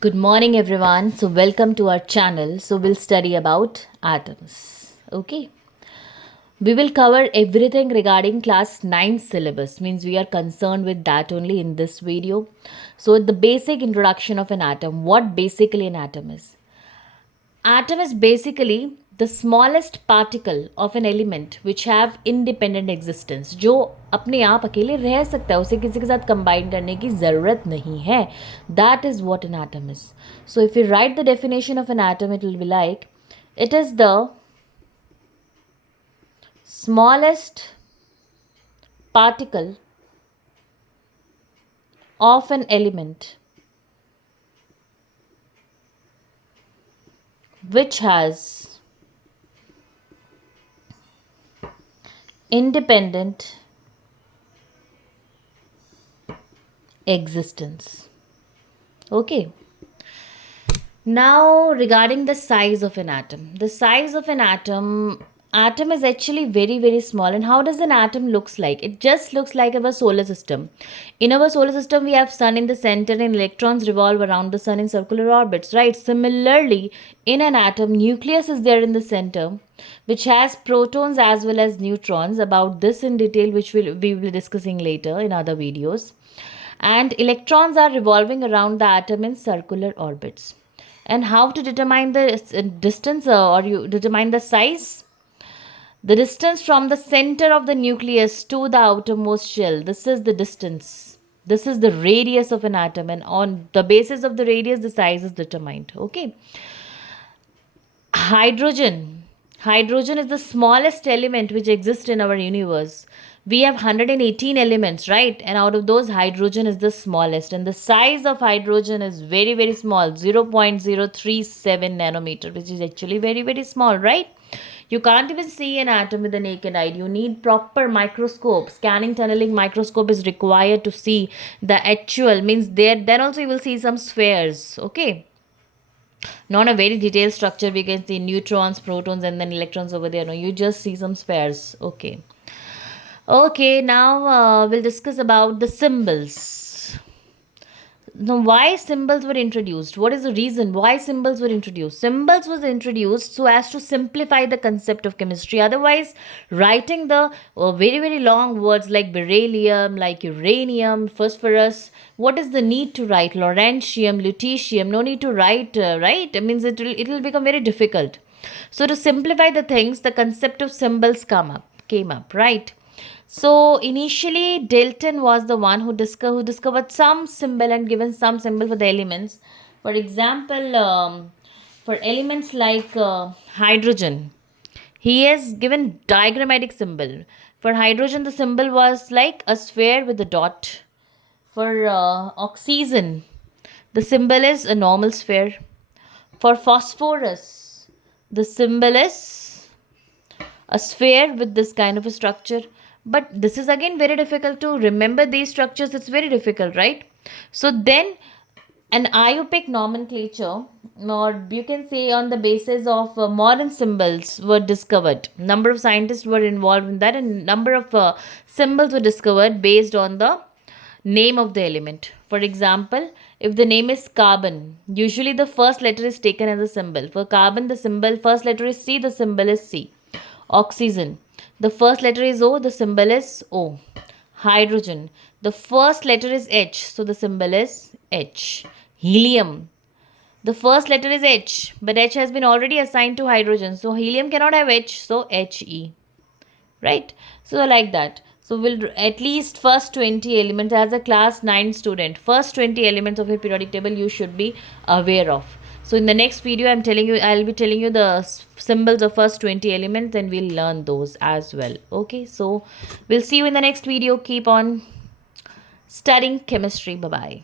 Good morning, everyone. So, welcome to our channel. So, we'll study about atoms. Okay. We will cover everything regarding class 9 syllabus, means we are concerned with that only in this video. So, the basic introduction of an atom, what basically an atom is. Atom is basically the smallest particle of an element which have independent existence, जो अपने आप अकेले रह सकता है, उसे किसी के साथ कंबाइन करने की ज़रूरत नहीं है. That is what an atom is. So if you write the definition of an atom, it will be like, it is the smallest particle of an element which has independent existence. Okay. Now, regarding the size of an atom, the size of an atom is actually very very small. And how does an atom looks like? It just looks like our solar system. In our solar system, we have sun in the center and electrons revolve around the sun in circular orbits, right? Similarly, in an atom, nucleus is there in the center, which has protons as well as neutrons. About this in detail, which we will be discussing later in other videos. And electrons are revolving around the atom in circular orbits. And how to determine the distance, or you determine the size? The distance from the center of the nucleus to the outermost shell. This is the distance. This is the radius of an atom, and on the basis of the radius, the size is determined. Okay. Hydrogen. Hydrogen is the smallest element which exists in our universe. We have 118 elements, right? And out of those, hydrogen is the smallest. And the size of hydrogen is very, very small, 0.037 nanometer, which is actually very, very small, right? You can't even see an atom with the naked eye. You need proper microscope. Scanning tunneling microscope is required to see the actual, means there, then also you will see some spheres, okay? Not a very detailed structure. We can see neutrons, protons, and then electrons over there. No, you just see some spheres. Okay. Okay, now we'll discuss about the symbols. Now, why symbols were introduced? What is the reason why symbols were introduced? Symbols was introduced so as to simplify the concept of chemistry. Otherwise, writing the very very long words like beryllium, like uranium, phosphorus, what is the need to write lawrencium, lutetium? No need to write, right? It means it will become very difficult. So to simplify the things, the concept of symbols came up, right? So initially, Dalton was the one who discovered some symbol and given some symbol for the elements. For example, for elements like hydrogen, he has given diagrammatic symbol. For hydrogen, the symbol was like a sphere with a dot. For oxygen, the symbol is a normal sphere. For phosphorus, the symbol is a sphere with this kind of a structure. But this is again very difficult to remember these structures. It's very difficult, right? So then an IUPAC nomenclature, or you can say on the basis of modern symbols, were discovered. Number of scientists were involved in that, and number of symbols were discovered based on the name of the element. For example, if the name is carbon, usually the first letter is taken as a symbol. For carbon, the symbol first letter is C, the symbol is C. Oxygen, the first letter is O, the symbol is O. Hydrogen, the first letter is H, so the symbol is H. Helium, the first letter is H, but H has been already assigned to hydrogen, so helium cannot have H, so He. Right? So like that. So we'll at least first 20 elements as a class 9 student. First 20 elements of a periodic table you should be aware of. So in the next video, I'll be telling you the symbols of first 20 elements, and we'll learn those as well. Okay, so we'll see you in the next video. Keep on studying chemistry. Bye bye.